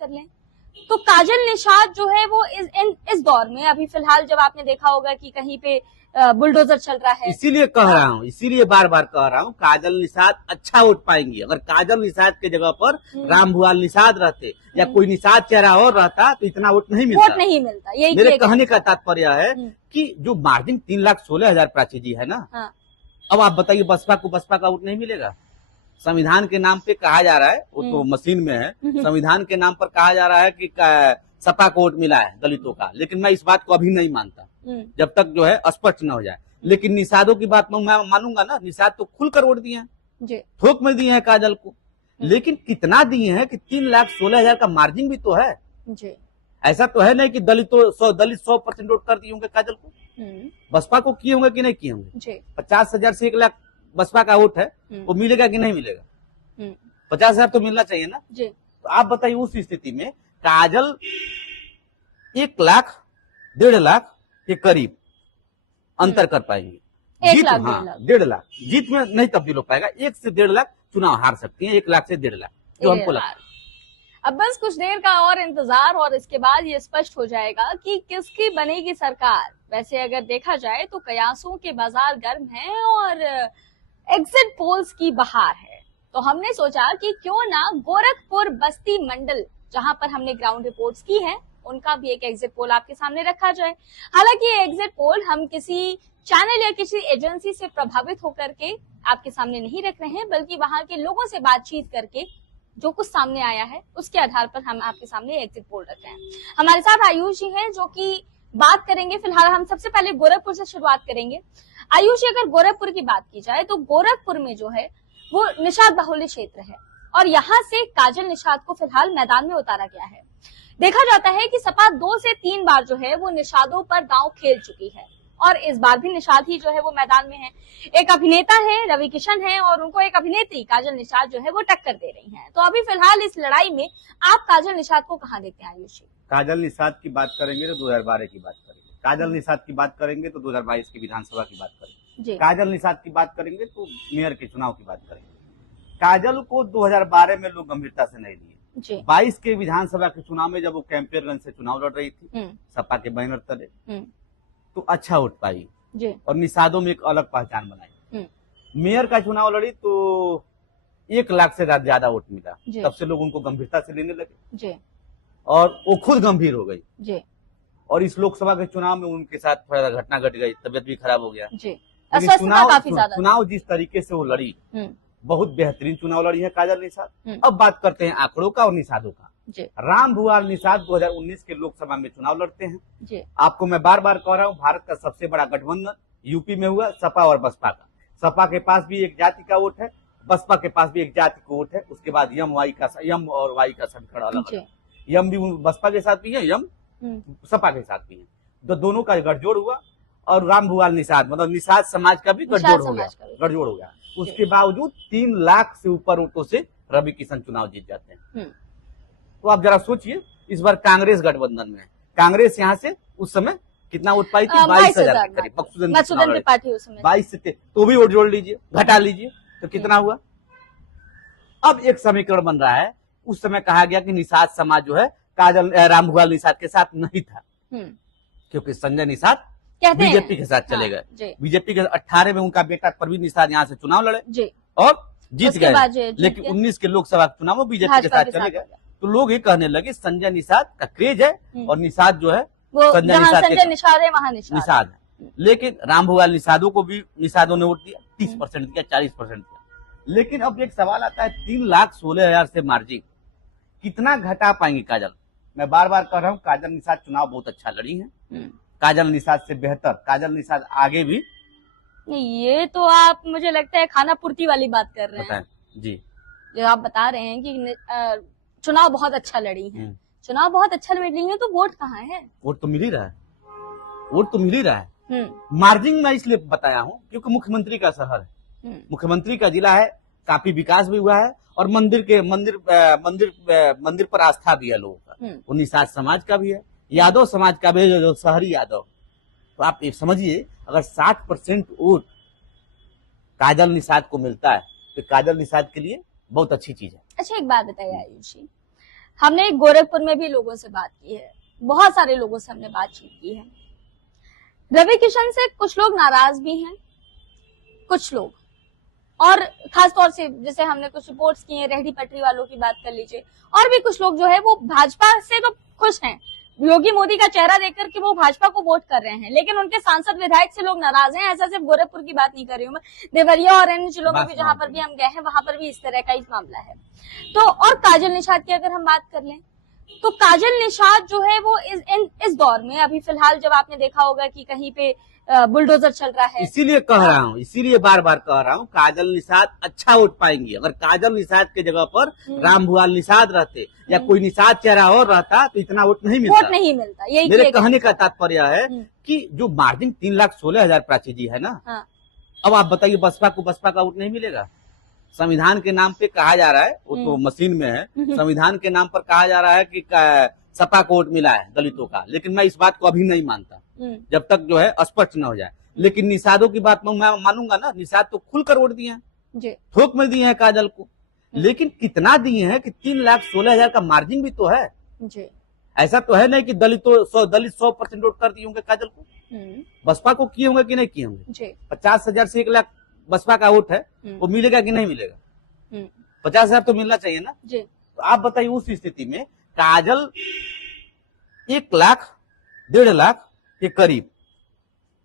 कर लें तो काजल निषाद जो है वो इस दौर में अभी फिलहाल जब आपने देखा होगा कि कहीं पे बुलडोजर चल रहा है, इसीलिए कह रहा हूँ, इसीलिए बार बार कह रहा हूँ काजल निषाद अच्छा वोट पाएंगी। अगर काजल निषाद के जगह पर रामभुआल निषाद रहते या कोई निषाद चेहरा और रहता तो इतना वोट नहीं मिलता। यही मेरे कहने का तात्पर्य है कि जो मार्जिन 3,16,000 प्राची जी है ना, अब आप बताइए बसपा का वोट नहीं मिलेगा। संविधान के नाम पे कहा जा रहा है, वो तो मशीन में है, संविधान के नाम पर कहा जा रहा है कि सपा को वोट मिला है दलितों का, लेकिन मैं इस बात को अभी नहीं मानता जब तक जो है स्पष्ट न हो जाए। लेकिन निषादों की बात मैं मानूंगा ना, निषाद तो खुलकर वोट दिए हैं, थोक में दिए हैं काजल को, लेकिन कितना दिए हैं कि 3,16,000 का मार्जिन भी तो है जी। ऐसा तो है नहीं कि दलित 100% वोट कर दिए होंगे काजल को, बसपा को किए होंगे कि नहीं किए होंगे। 50,000 से 1 लाख बसपा का वोट है, वो मिलेगा कि नहीं मिलेगा? 50,000 तो मिलना चाहिए ना जी। तो आप बताइए उस स्थिति में काजल 1 लाख 1.5 लाख के करीब अंतर कर पाएंगे। 1 लाख 1.5 लाख जीत में नहीं तब्दील हो पाएगा। 1 से 1.5 लाख चुनाव हार सकती है, 1 लाख से 1.5 लाख जो हमको लगता है। अब बस कुछ देर का और इंतजार और इसके बाद ये स्पष्ट हो जाएगा कि किसकी बनेगी सरकार। वैसे अगर देखा जाए तो कयासों के बाजार गर्म हैं और एग्जिट पोल्स की बहार है, तो हमने सोचा कि क्यों ना गोरखपुर बस्ती मंडल जहां पर हमने ग्राउंड रिपोर्ट्स की हैं उनका भी एक एग्जिट पोल आपके सामने रखा जाए। हालांकि ये एग्जिट पोल हम किसी चैनल या किसी एजेंसी से प्रभावित होकर के आपके सामने नहीं रख रहे हैं, बल्कि वहां के लोगों से बातचीत करके जो कुछ सामने आया है उसके आधार पर हम आपके सामने एग्जिट पोल रख रहे हैं। हमारे साथ आयुष जी हैं जो कि बात करेंगे। फिलहाल हम सबसे पहले गोरखपुर से शुरुआत करेंगे। आयुष जी, अगर गोरखपुर की बात की जाए तो गोरखपुर में जो है वो निषाद बाहुल्य क्षेत्र है और यहाँ से काजल निषाद को फिलहाल मैदान में उतारा गया है। देखा जाता है कि सपा 2 से 3 बार जो है वो निषादों पर दांव खेल चुकी है और इस बार भी निषाद ही जो है वो मैदान में है। एक अभिनेता है रवि किशन है और उनको एक अभिनेत्री काजल निषाद जो है वो टक्कर दे रही हैं। तो अभी फिलहाल इस लड़ाई में आप काजल निषाद को कहां देखते हैं आयुष जी? काजल निषाद की बात करेंगे तो 2012 की बात करेंगे, काजल निषाद की बात करेंगे तो 2022 की विधानसभा की बात करेंगे, काजल निषाद की बात करेंगे तो मेयर के चुनाव की बात करेंगे। काजल को 2012 में लोग गंभीरता से नहीं लिए। 22 के विधानसभा के चुनाव में जब वो कैंपेयरगंज से चुनाव लड़ रही थी सपा के बैनर तले, तो अच्छा वोट पाई और निषादों में एक अलग पहचान बनाई। मेयर का चुनाव लड़ी तो 1 लाख से ज्यादा वोट मिला, तब से लोग उनको गंभीरता से लेने लगे और वो खुद गंभीर हो गई। और इस लोकसभा के चुनाव में उनके साथ थोड़ा घटना घट गई, तबीयत भी खराब हो गया। चुनाव जिस तरीके से वो लड़ी, बहुत बेहतरीन चुनाव लड़ी है काजल निषाद। अब बात करते हैं आंकड़ों का और निषादों का। रामभुआल निषाद 2019 के लोकसभा में चुनाव लड़ते हैं। आपको मैं बार बार कह रहा हूँ, भारत का सबसे बड़ा गठबंधन यूपी में हुआ सपा और बसपा का। सपा के पास भी एक जाति का वोट है, बसपा के पास भी एक जाति का वोट है। उसके बाद यम और वाई का समीकरण अलग है। यम भी बसपा के साथ भी है, यम सपा के साथ भी है, तो दोनों का गठजोड़ हुआ और रामभुआल निषाद मतलब निषाद समाज का भी गठजोड़ हो गया। उसके बावजूद 3 लाख से ऊपर वोटों से रवि किशन चुनाव जीत जाते हैं। तो आप जरा सोचिए, इस बार कांग्रेस गठबंधन में है। कांग्रेस यहाँ से उस समय कितना वोट पाई थी? 22,000 के करीब। 22 से तो भी वोट जोड़ लीजिए, घटा लीजिए तो कितना हुआ। अब एक समीकरण बन रहा है, उस समय कहा गया कि निषाद समाज जो है काजल रामभुआल निषाद के साथ नहीं था, क्योंकि संजय निषाद बीजेपी के साथ चले गए। बीजेपी के 18 में उनका बेटा परवीन निषाद यहाँ से चुनाव लड़े और जीत गए, लेकिन 19 के लोकसभा चुनाव में बीजेपी के साथ चले गए। तो लोग ये कहने लगे संजय निषाद का क्रेज है और निषाद जो है संजय निषाद है वहाँ निषाद है। लेकिन रामभुआल निषादों को भी निषादों ने वोट दिया, 30% दिया, 40% दिया। लेकिन अब एक सवाल आता है, 3,16,000 से मार्जिन कितना घटा पाएंगे काजल? मैं बार बार कह रहा हूँ, काजल निषाद चुनाव बहुत अच्छा लड़ी है। काजल निषाद से बेहतर काजल निषाद आगे भी नहीं। ये तो आप मुझे लगता है खाना पूर्ति वाली बात कर रहे हैं जी, जो आप बता रहे हैं कि चुनाव बहुत अच्छा लड़ी है। चुनाव बहुत अच्छा लड़ी है तो वोट कहाँ है? वोट तो मिल ही रहा है, वोट तो मिल ही रहा है। मार्जिन मैं इसलिए बताया हूँ क्योंकि मुख्यमंत्री का शहर है, मुख्यमंत्री का जिला है, काफी विकास भी हुआ है और मंदिर पर आस्था भी है लोगों का। वो निषाद समाज का भी है, यादव समाज का भी, जो शहरी यादव। तो आप एक समझिए, अगर 60% वोट काजल निषाद को मिलता है तो काजल निषाद के लिए बहुत अच्छी चीज है। अच्छा, एक बात बताइए आयुष जी, हमने गोरखपुर में भी लोगों से बात की है, बहुत सारे लोगों से हमने बातचीत की है। रवि किशन से कुछ लोग नाराज भी हैं, कुछ लोग, और खासतौर से जैसे हमने कुछ रिपोर्ट्स की हैं, रेहड़ी पटरी वालों की बात कर लीजिए, और भी कुछ लोग जो है वो भाजपा से तो खुश हैं, योगी मोदी का चेहरा देखकर कि वो भाजपा को वोट कर रहे हैं, लेकिन उनके सांसद विधायक से लोग नाराज हैं। ऐसा सिर्फ गोरखपुर की बात नहीं कर रही हूँ मैं, देवरिया और अन्य जिलों में भी जहां पर भी हम गए हैं वहां पर भी इस तरह का ही मामला है। तो और काजल निषाद की अगर हम बात कर लें तो काजल निषाद जो है वो इस दौर में अभी फिलहाल, जब आपने देखा होगा कि कहीं पे बुलडोजर चल रहा है, इसीलिए कह रहा हूँ, इसीलिए बार बार कह रहा हूँ, काजल निषाद अच्छा वोट पाएंगी। अगर काजल निषाद के जगह पर रामभुआल निषाद रहते या कोई निषाद चेहरा और रहता तो इतना वोट नहीं मिलता। यही मेरे कहने का तात्पर्य है कि जो मार्जिन 3,16,000 प्राची जी है ना, हाँ। अब आप बताइए बसपा को बसपा का वोट नहीं मिलेगा? संविधान के नाम पे कहा जा रहा है, वो तो मशीन में है, संविधान के नाम पर कहा जा रहा है कि सपा को वोट मिला है दलितों का, लेकिन मैं इस बात को अभी नहीं मानता जब तक जो है स्पष्ट न हो जाए। लेकिन निषादों की बात मैं मानूंगा ना, निषाद तो खुलकर वोट दिए हैं, थोक में दिए हैं काजल को, लेकिन कितना दिए हैं कि 3,16,000 का मार्जिन भी तो है जी। ऐसा तो है नहीं कि दलित 100% वोट कर दिए होंगे काजल को, बसपा को किए होंगे कि नहीं किए होंगे। 50,000 से 1 लाख बसपा का वोट है, वो मिलेगा कि नहीं मिलेगा? 50,000 तो मिलना चाहिए ना जी। तो आप बताइए उस स्थिति में काजल 1 लाख 1.5 लाख के करीब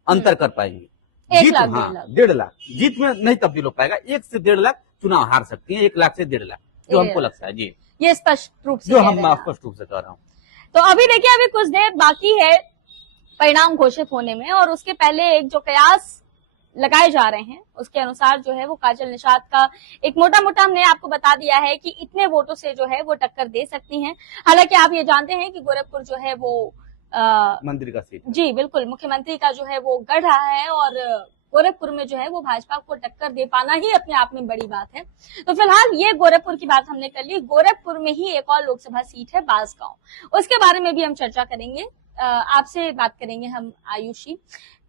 अंतर कर पाएंगे। 1 लाख 1.5 लाख जीत में नहीं तब्दील हो पाएगा। 1 से 1.5 लाख चुनाव हार सकती है, 1 लाख से 1.5 लाख जो हमको लगता है जी, ये स्पष्ट रूप से जो हम स्पष्ट रूप से कह रहा हूँ। तो अभी देखिए, अभी कुछ देर बाकी है परिणाम घोषित होने में, और उसके पहले एक जो कयास लगाए जा रहे हैं उसके अनुसार जो है वो काजल निषाद का एक मोटा मोटा हमने आपको बता दिया है कि इतने वोटों से जो है वो टक्कर दे सकती हैं। हालांकि आप ये जानते हैं कि गोरखपुर जो है वो मंदिर का सीट जी बिल्कुल मुख्यमंत्री का जो है वो गढ़ रहा है, और गोरखपुर में जो है वो भाजपा को टक्कर दे पाना ही अपने आप में बड़ी बात है। तो फिलहाल ये गोरखपुर की बात हमने कर ली। गोरखपुर में ही एक और लोकसभा सीट है बांसगांव, उसके बारे में भी हम चर्चा करेंगे। आपसे बात करेंगे हम आयुषी,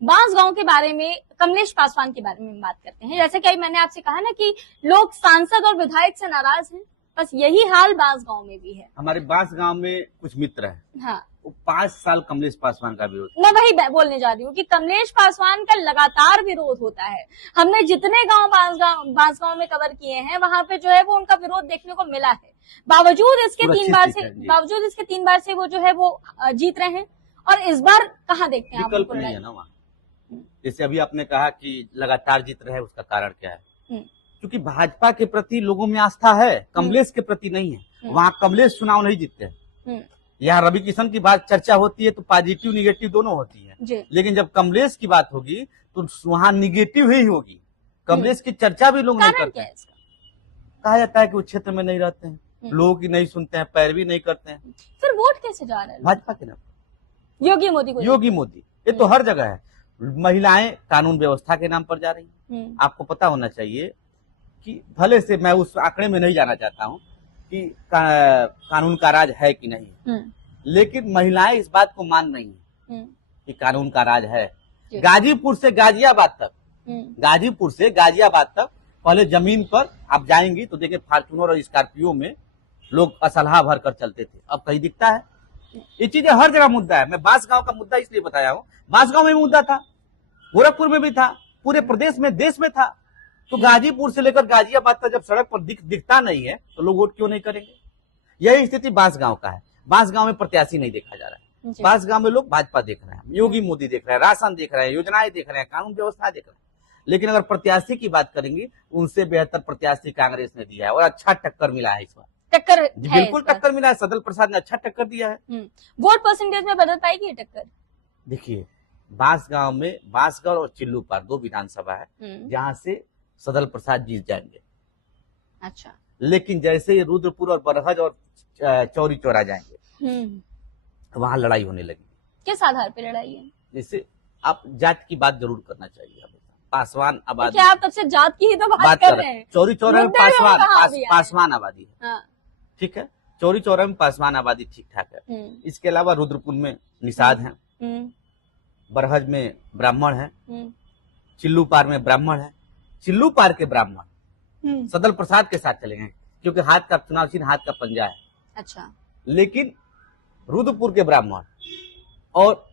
बांसगांव के बारे में, कमलेश पासवान के बारे में हम बात करते हैं। जैसे कि मैंने आपसे कहा ना कि लोग सांसद और विधायक से नाराज हैं, बस यही हाल बांसगांव में भी है। हमारे बांसगांव में कुछ मित्र हैं, हाँ, 5 साल कमलेश पासवान का विरोध, मैं वही बोलने जा रही हूँ कि कमलेश पासवान का लगातार विरोध होता है। हमने जितने गांव बांसगांव में कवर किए हैं वहां पे जो है वो उनका विरोध देखने को मिला है, बावजूद इसके 3 बार से वो जो है वो जीत रहे हैं। और इस बार कहाँ देखते हैं आप? विकल्प नहीं है ना वहाँ। जैसे अभी आपने कहा कि लगातार जीत रहे हैं, उसका कारण क्या है? क्योंकि भाजपा के प्रति लोगों में आस्था है, कमलेश के प्रति नहीं है। वहाँ कमलेश चुनाव नहीं जीतते हैं। यहाँ रवि किशन की बात चर्चा होती है तो पॉजिटिव निगेटिव दोनों होती है, लेकिन जब कमलेश की बात होगी तो वहाँ निगेटिव ही होगी, कमलेश की चर्चा भी लोग नहीं करते हैं। कहा जाता है कि वो क्षेत्र में नहीं रहते हैं, लोगों की नहीं सुनते हैं, पैरवी नहीं करते हैं। फिर वोट कैसे जा रहा है भाजपा के नाम? योगी मोदी को, योगी मोदी, ये तो हर जगह है। महिलाएं कानून व्यवस्था के नाम पर जा रही हैं। आपको पता होना चाहिए कि भले से मैं उस आंकड़े में नहीं जाना चाहता हूँ कि कानून का राज है कि नहीं, लेकिन महिलाएं इस बात को मान रही हैं कि कानून का राज है। गाजीपुर से गाजियाबाद तक पहले जमीन पर आप जाएंगी तो देखिए फॉर्च्यूनर और स्कॉर्पियो में लोग असलहा भर कर चलते थे, अब कहीं दिखता है? ये चीजें हर जगह मुद्दा है। मैं बांसगांव का मुद्दा इसलिए बताया हूँ, बांसगांव में मुद्दा था, गोरखपुर में भी था, पूरे प्रदेश में, देश में था। तो गाजीपुर से लेकर गाजियाबाद तक जब सड़क पर दिखता नहीं है तो लोग वोट क्यों नहीं करेंगे? यही स्थिति बांसगांव का है। बांसगांव में प्रत्याशी नहीं देखा जा रहा है, बांसगांव में लोग भाजपा देख रहे हैं, योगी मोदी देख रहे हैं, राशन देख रहे हैं, योजनाएं देख रहे हैं, कानून व्यवस्था देख रहे हैं। लेकिन अगर प्रत्याशी की बात करेंगे, उनसे बेहतर प्रत्याशी कांग्रेस ने दिया है और अच्छा टक्कर मिला है। इस बार टक्कर बिल्कुल टक्कर मिला है, सदल प्रसाद ने अच्छा टक्कर दिया है। वोट परसेंटेज में बदल पाएगी ये टक्कर? देखिए बांसगांव में, बांसगांव और चिल्लूपार 2 विधानसभा है जहां से सदल प्रसाद जीत जाएंगे। अच्छा, लेकिन जैसे ये रुद्रपुर और बरहज और चौरी चौरा जाएंगे वहां लड़ाई होने लगी। किस आधार पर लड़ाई है? जैसे आप जात की बात जरूर करना चाहिए, पासवान आबादी, आप तब से जात की ही तो बात कर रहे हैं। चौरी चौरा में पासवान आबादी है, हाँ। ठीक है, चौरी चौरा में पासवान आबादी ठीक ठाक है। इसके अलावा रुद्रपुर में निषाद है, बरहज में ब्राह्मण है, चिल्लूपार में ब्राह्मण है। चिल्लूपार के ब्राह्मण सदल प्रसाद के साथ चलेंगे क्योंकि हाथ का चुनाव चिन्ह हाथ का पंजा है। अच्छा, लेकिन रुद्रपुर के ब्राह्मण और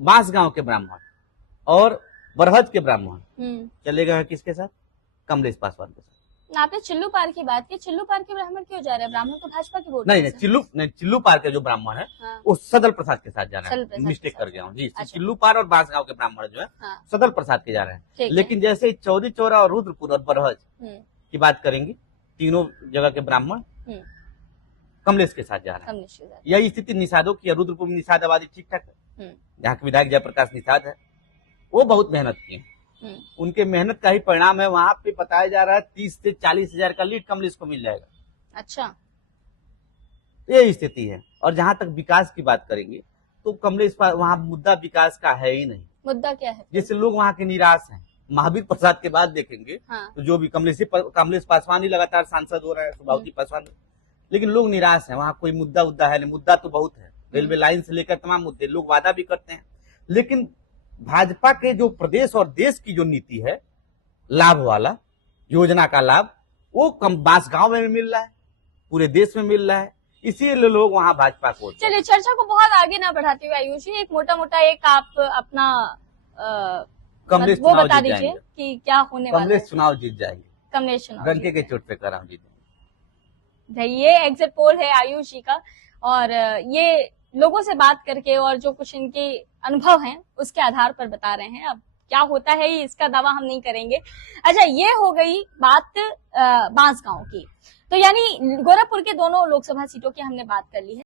बांसगांव के ब्राह्मण और बरहज के ब्राह्मण चले गए हैं किसके साथ? कमलेश पासवान के साथ। आपने चिल्लू पार की बात की, चिल्लू पार के ब्राह्मण क्यों जा रहे हैं? ब्राह्मण तो भाजपा की वोट नहीं, चिल्लू पार के जो ब्राह्मण है वो सदल प्रसाद के साथ जा रहे हैं। मिस्टेक कर गया हूँ जी। अच्छा। चिल्लू पार और बांसगांव के ब्राह्मण जो है सदल प्रसाद के जा रहे हैं। लेकिन जैसे चौरी चौरा और रुद्रपुर और बरहज की बात करेंगे, तीनों जगह के ब्राह्मण कमलेश के साथ जा रहे हैं। यही स्थिति निषादों की है। रुद्रपुर में निषाद आबादी ठीक ठाक है, यहाँ के विधायक जयप्रकाश निषाद है, वो बहुत मेहनत किए। उनके मेहनत का ही परिणाम है। वहां पे बताया जा रहा है 30 से 40 हजार का लीड कमलेश को मिल जाएगा। अच्छा, ये स्थिति है। और जहां तक विकास की बात करेंगे तो कमलेश वहां मुद्दा विकास का है ही नहीं। मुद्दा क्या है? जैसे लोग वहां के निराश हैं। महावीर प्रसाद के बाद देखेंगे तो जो भी कमलेश पासवान ही लगातार सांसद हो रहे हैं, सुभावती पासवान, लेकिन लोग निराश हैं। वहां कोई मुद्दा है नहीं। मुद्दा तो बहुत है, रेलवे लाइन से लेकर तमाम मुद्दे। लोग वादा भी करते हैं, लेकिन भाजपा के जो प्रदेश और देश की जो नीति है, लाभ वाला योजना का लाभ, वो बांसगांव में मिल रहा है, पूरे देश में मिल रहा है, इसीलिए लोग वहां भाजपा को। चलिए, चर्चा को बहुत आगे ना बढ़ाते हुए आयुष जी, एक मोटा एक आप अपना कमलेश वो बता दीजिए कि क्या होने वाला है। कमलेश चुनाव जीत जाएंगे। कमलेश चुनाव डंके के चोट पे कराम जीतेंगे। ये एग्जिट पोल है आयुष जी का, और ये लोगों से बात करके और जो कुछ इनके अनुभव हैं उसके आधार पर बता रहे हैं। अब क्या होता है इसका दावा हम नहीं करेंगे। अच्छा, ये हो गई बात बांसगांव की। तो यानी गोरखपुर के दोनों लोकसभा सीटों की हमने बात कर ली है।